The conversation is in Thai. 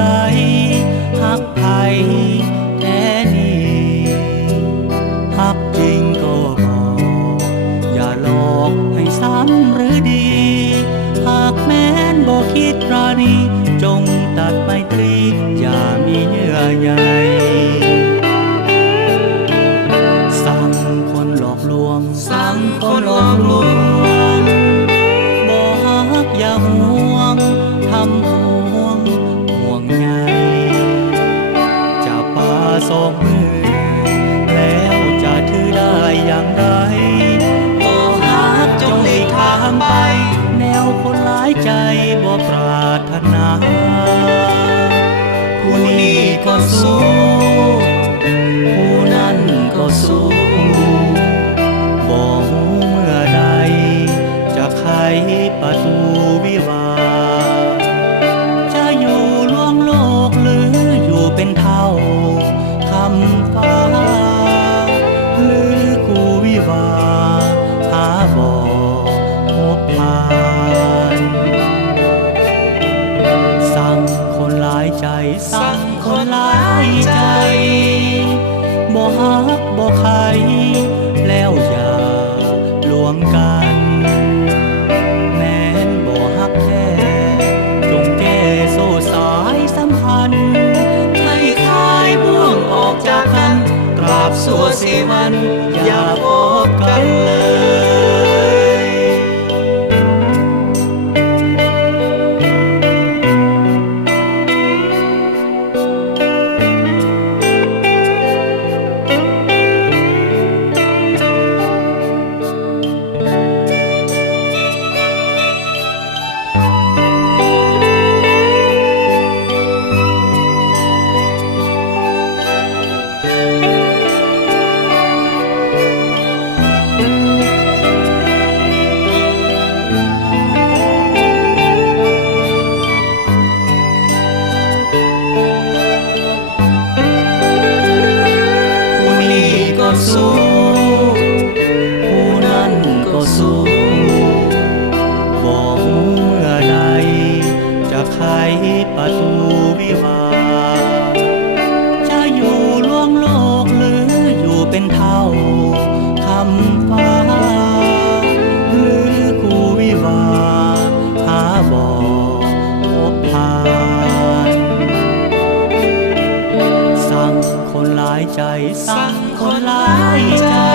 ใดหักไผแท้นี้หักจริงก็บอกอย่าหลอกให้ซ้ำหรือดีหากแม้นบ่คิดปราณีจงตัดไมตรีอย่ามีเยื่อใยสั่งคนหลอกลวงสั่งคนหลอกลวงบ่ฮักอย่าห่วงทำห่วงใยจะป่าสองมือแล้วจะถือได้อย่างไรบ่ฮักจงหลีกทางไปแนวคนหลายใจบ่ปรารถนาผู้นี้ก็สู้ผู้นั้นก็สู้บ่ฮู้เมื่อใดจะไขประตูวิวาจะอยู่ล่วงโลกหรืออยู่เป็นเท่าคำฟ้าหรือคู่วิวาหาบ่พบผ่านสั่งคนหลายใจสั่งคนหลายใจบ่ฮักบ่ใครแล้วอย่าลวงกันแม้นบ่ฮักแท้จงแก้โซ่สายสัมพันธ์ให้คลายบ่วงออกจากกันกราบสัวเสวันอย่าพบกันเลยสู้ผู้นั้นก็สู้บ่ฮู้เมื่อใดจะไขประตูวิวาจะอยู่ล่วงโลกหรืออยู่เป็นเท่าคำฟ้าหรือคู่วิวาหาบ่พบผ่านสั่งคนหลายใจสั่งคนหลายใจ